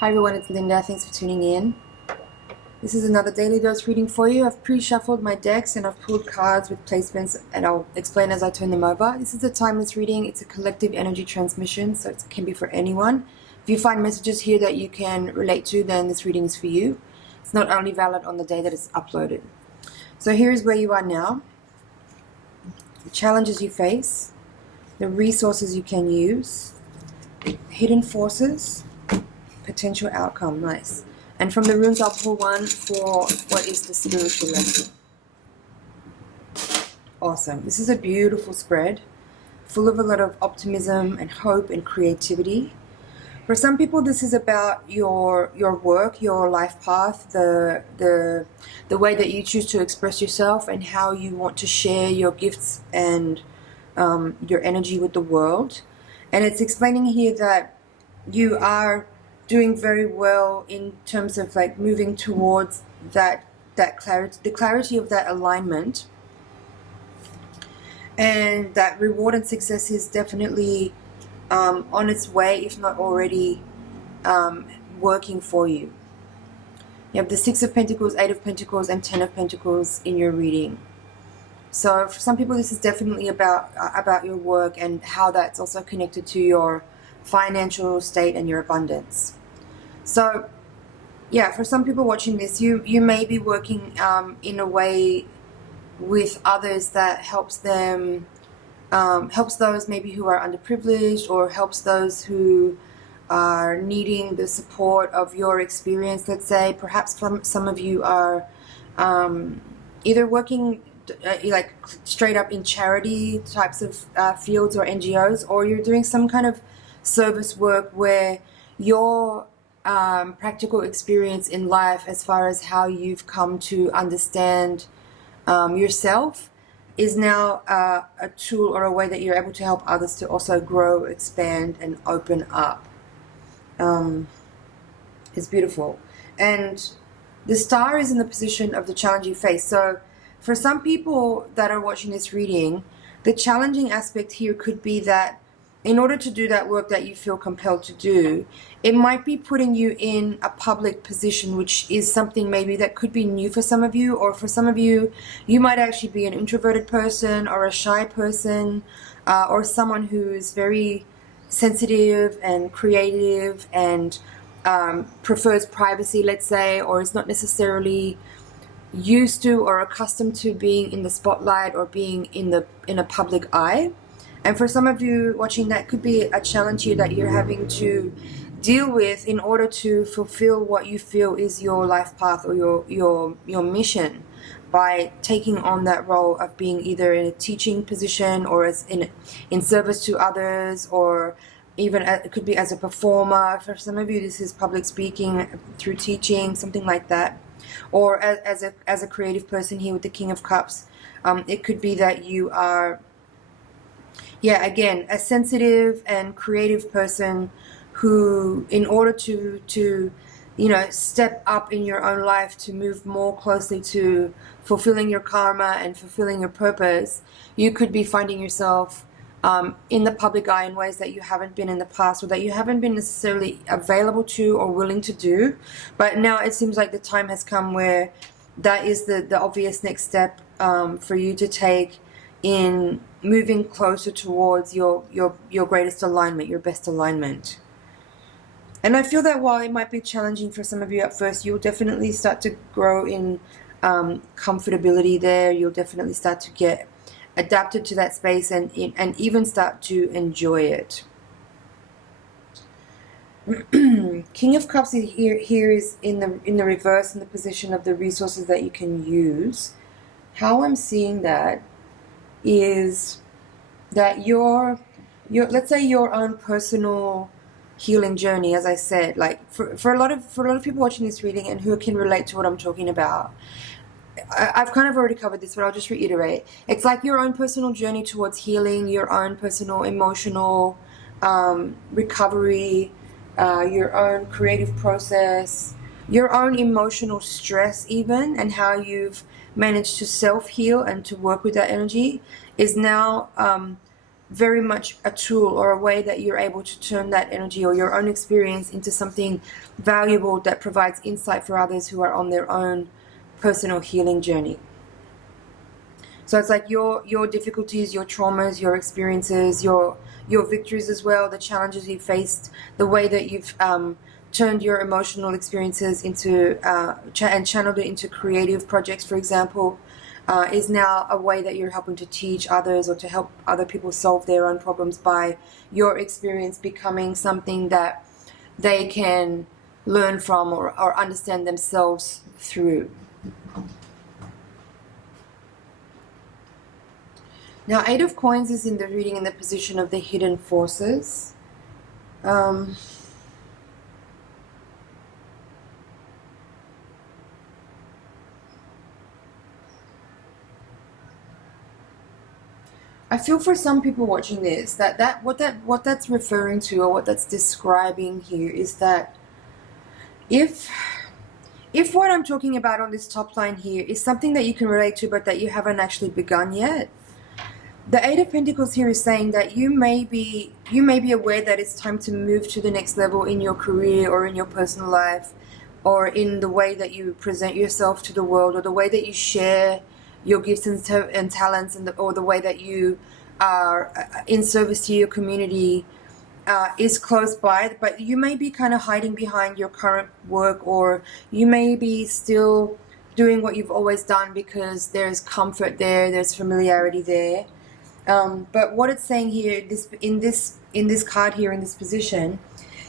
Hi everyone, it's Linda. Thanks for tuning in. This is another daily dose reading for you. I've pre-shuffled my decks and I've pulled cards with placements, and I'll explain as I turn them over. This is a timeless reading. It's a collective energy transmission, so it can be for anyone. If you find messages here that you can relate to, then this reading is for you. It's not only valid on the day that it's uploaded. So here's where you are now. The challenges you face, the resources you can use, hidden forces, potential outcome. Nice. And from the runes, I'll pull one for what is the spiritual lesson. Awesome. This is a beautiful spread, full of a lot of optimism and hope and creativity. For some people, this is about your work, your life path, the way that you choose to express yourself and how you want to share your gifts and your energy with the world. And it's explaining here that you are doing very well in terms of like moving towards that clarity, the clarity of that alignment, and that reward and success is definitely on its way, if not already working for you. You have the Six of Pentacles, Eight of Pentacles, and Ten of Pentacles in your reading. So for some people, this is definitely about your work and how that's also connected to your financial state and your abundance. So yeah, for some people watching this, you may be working in a way with others that helps them, helps those maybe who are underprivileged, or helps those who are needing the support of your experience. Let's say perhaps some of you are either working like straight up in charity types of fields or NGOs, or you're doing some kind of service work where your practical experience in life, as far as how you've come to understand yourself, is now a tool or a way that you're able to help others to also grow, expand, and open up. It's beautiful. And the star is in the position of the challenge you face. So for some people that are watching this reading, the challenging aspect here could be that in order to do that work that you feel compelled to do, it might be putting you in a public position, which is something maybe that could be new for some of you, or for some of you, you might actually be an introverted person or a shy person, or someone who is very sensitive and creative and prefers privacy, let's say, or is not necessarily used to or accustomed to being in the spotlight or being in a public eye. And for some of you watching, that could be a challenge here that you're having to deal with in order to fulfill what you feel is your life path or your mission, by taking on that role of being either in a teaching position or as in service to others, or even it could be as a performer. For some of you, this is public speaking through teaching, something like that, or as a creative person here with the King of Cups. It could be that you are, yeah, again, a sensitive and creative person who, in order to step up in your own life, to move more closely to fulfilling your karma and fulfilling your purpose, you could be finding yourself in the public eye in ways that you haven't been in the past, or that you haven't been necessarily available to or willing to do. But now it seems like the time has come where that is the obvious next step for you to take in moving closer towards your greatest alignment, your best alignment. And I feel that while it might be challenging for some of you at first, you'll definitely start to grow in comfortability there. You'll definitely start to get adapted to that space and even start to enjoy it. King of Cups here is in the reverse, in the position of the resources that you can use. How I'm seeing that is that your let's say your own personal healing journey, as I said, like for a lot of people watching this reading and who can relate to what I'm talking about, I've kind of already covered this, but I'll just reiterate. It's like your own personal journey towards healing, your own personal emotional recovery, your own creative process, your own emotional stress even, and how you've managed to self-heal and to work with that energy is now very much a tool or a way that you're able to turn that energy or your own experience into something valuable that provides insight for others who are on their own personal healing journey. So it's like your difficulties, your traumas, your experiences, your victories as well, the challenges you faced, the way that you've turned your emotional experiences into and channeled it into creative projects, for example, is now a way that you're helping to teach others or to help other people solve their own problems by your experience becoming something that they can learn from or understand themselves through. Now, Eight of Coins is in the reading in the position of the hidden forces. I feel for some people watching this that what that's referring to or what that's describing here is that if what I'm talking about on this top line here is something that you can relate to but that you haven't actually begun yet, the Eight of Pentacles here is saying that you may be aware that it's time to move to the next level in your career or in your personal life or in the way that you present yourself to the world or the way that you share your gifts and talents or the way that you are in service to your community is close by, but you may be kind of hiding behind your current work, or you may be still doing what you've always done because there's comfort there, there's familiarity there. But what it's saying here, in this card here, in this position,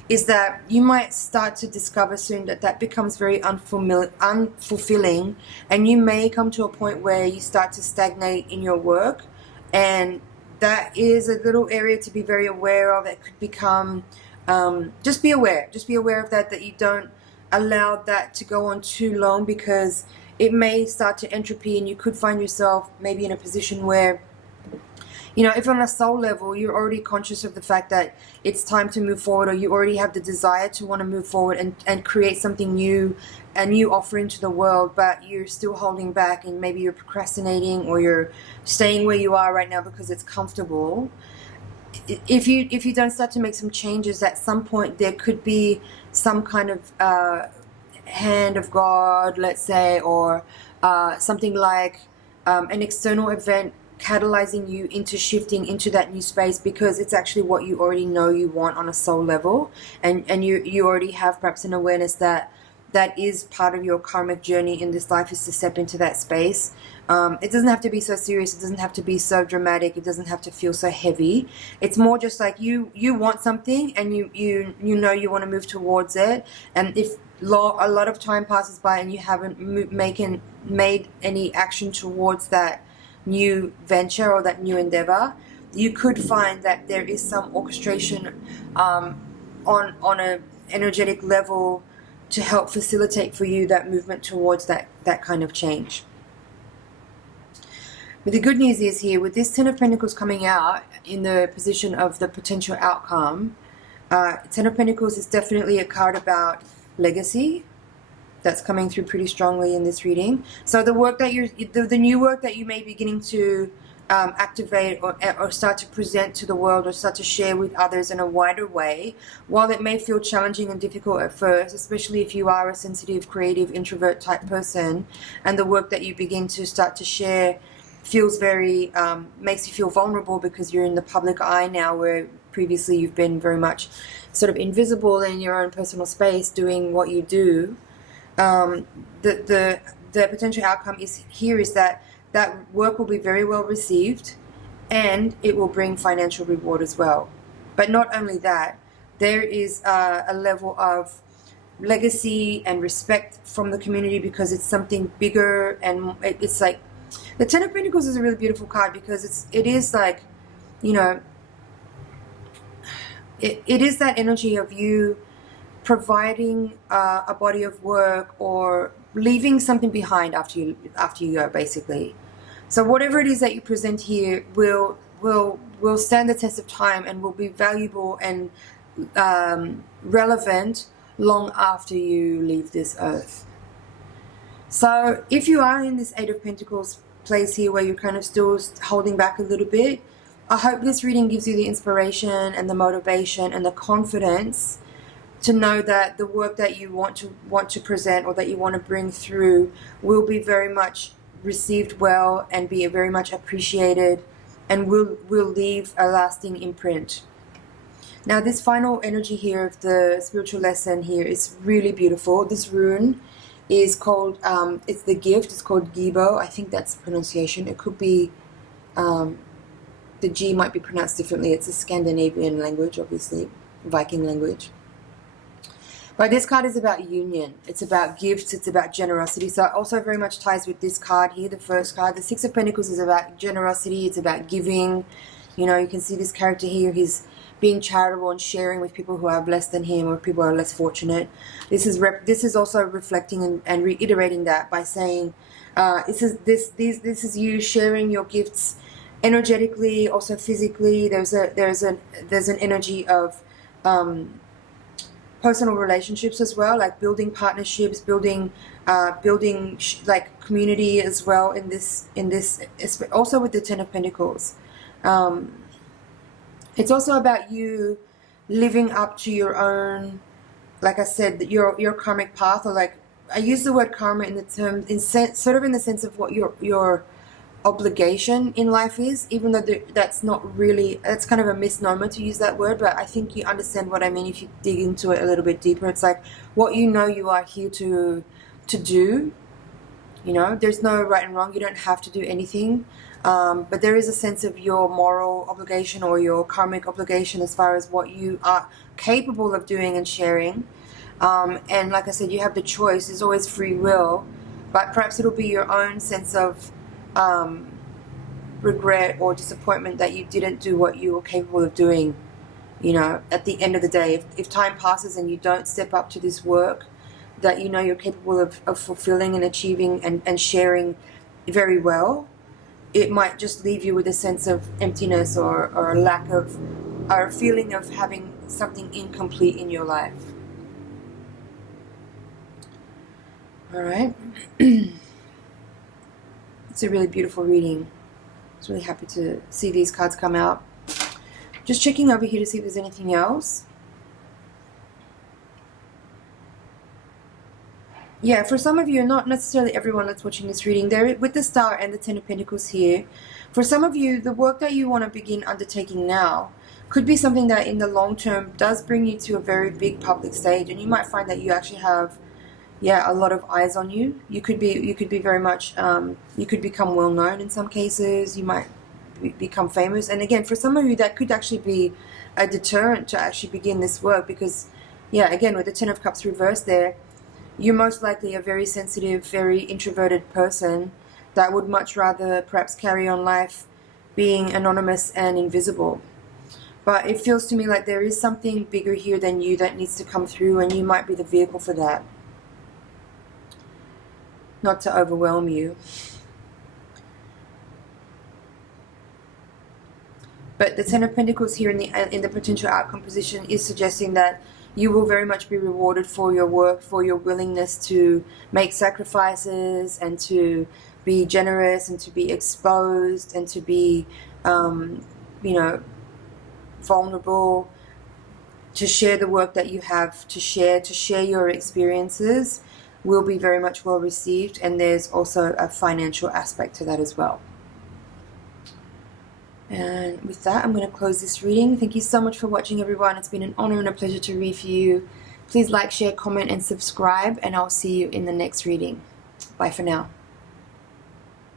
is that you might start to discover soon that becomes very unfulfilling, and you may come to a point where you start to stagnate in your work, and that is a little area to be very aware of. That could become, just be aware of that you don't allow that to go on too long, because it may start to entropy, and you could find yourself maybe in a position where, you know, if on a soul level you're already conscious of the fact that it's time to move forward, or you already have the desire to want to move forward and create something new, a new offering to the world, but you're still holding back, and maybe you're procrastinating or you're staying where you are right now because it's comfortable. If you don't start to make some changes, at some point there could be some kind of hand of God, let's say, or something like an external event catalyzing you into shifting into that new space, because it's actually what you already know you want on a soul level, and you already have perhaps an awareness that is part of your karmic journey in this life, is to step into that space. It doesn't have to be so serious, it doesn't have to be so dramatic, it doesn't have to feel so heavy. It's more just like you want something, and you know you want to move towards it, and if a lot of time passes by and you haven't made any action towards that new venture or that new endeavor, you could find that there is some orchestration on a energetic level to help facilitate for you that movement towards that kind of change. But the good news is here, with this Ten of Pentacles coming out in the position of the potential outcome, Ten of Pentacles is definitely a card about legacy. That's coming through pretty strongly in this reading. So the work that the new work that you may be beginning to activate or start to present to the world, or start to share with others in a wider way, while it may feel challenging and difficult at first, especially if you are a sensitive, creative, introvert type person, and the work that you begin to start to share feels very, makes you feel vulnerable because you're in the public eye now, where previously you've been very much sort of invisible in your own personal space doing what you do. The potential outcome is that work will be very well received, and it will bring financial reward as well. But not only that, there is a level of legacy and respect from the community, because it's something bigger, and it's like the Ten of Pentacles is a really beautiful card, because it is like, you know, it is that energy of you providing a body of work or leaving something behind after you go, basically. So whatever it is that you present here will stand the test of time and will be valuable and relevant long after you leave this earth. So if you are in this Eight of Pentacles place here, where you're kind of still holding back a little bit, I hope this reading gives you the inspiration and the motivation and the confidence to know that the work that you want to present or that you want to bring through will be very much received well and be very much appreciated and will leave a lasting imprint. Now this final energy here of the spiritual lesson here is really beautiful. This rune is called, it's the gift, it's called Gibo. I think that's the pronunciation. It could be, the G might be pronounced differently. It's a Scandinavian language, obviously, Viking language. But this card is about union. It's about gifts. It's about generosity. So it also very much ties with this card here, the first card. The Six of Pentacles is about generosity. It's about giving. You know, you can see this character here. He's being charitable and sharing with people who are less than him or people who are less fortunate. This is also reflecting and reiterating that by saying, this is you sharing your gifts energetically, also physically. There's an energy of personal relationships as well, like building partnerships, building like community as well in this also with the Ten of Pentacles. It's also about you living up to your own, like I said, your karmic path, or like I use the word karma in the term sort of in the sense of what your obligation in life is, even though that's not really, that's kind of a misnomer to use that word, but I think you understand what I mean if you dig into it a little bit deeper. It's like what you know you are here to do. You know, there's no right and wrong. You don't have to do anything, but there is a sense of your moral obligation or your karmic obligation as far as what you are capable of doing and sharing. And like I said, you have the choice. There's always free will, but perhaps it'll be your own sense of regret or disappointment that you didn't do what you were capable of doing. You know, at the end of the day, if time passes and you don't step up to this work that you know you're capable of fulfilling and achieving and sharing very well, it might just leave you with a sense of emptiness or a lack of, or a feeling of having something incomplete in your life. All right. It's a really beautiful reading. I was really happy to see these cards come out. Just checking over here to see if there's anything else. Yeah, for some of you, not necessarily everyone that's watching this reading, there with the Star and the Ten of Pentacles here, for some of you, the work that you want to begin undertaking now could be something that in the long term does bring you to a very big public stage, and you might find that you actually have, yeah, a lot of eyes on you. You could be very much, you could become well known in some cases. You might become famous, and again, for some of you, that could actually be a deterrent to actually begin this work, because, yeah, again, with the Ten of Cups reversed there, you're most likely a very sensitive, very introverted person that would much rather perhaps carry on life being anonymous and invisible. But it feels to me like there is something bigger here than you that needs to come through, and you might be the vehicle for that. Not to overwhelm you. But the Ten of Pentacles here in the potential outcome position is suggesting that you will very much be rewarded for your work, for your willingness to make sacrifices and to be generous and to be exposed and to be, you know, vulnerable, to share the work that you have to share your experiences will be very much well received, and there's also a financial aspect to that as well. And with that, I'm going to close this reading. Thank you so much for watching, everyone. It's been an honor and a pleasure to read for you. Please like, share, comment, and subscribe, and I'll see you in the next reading. Bye for now.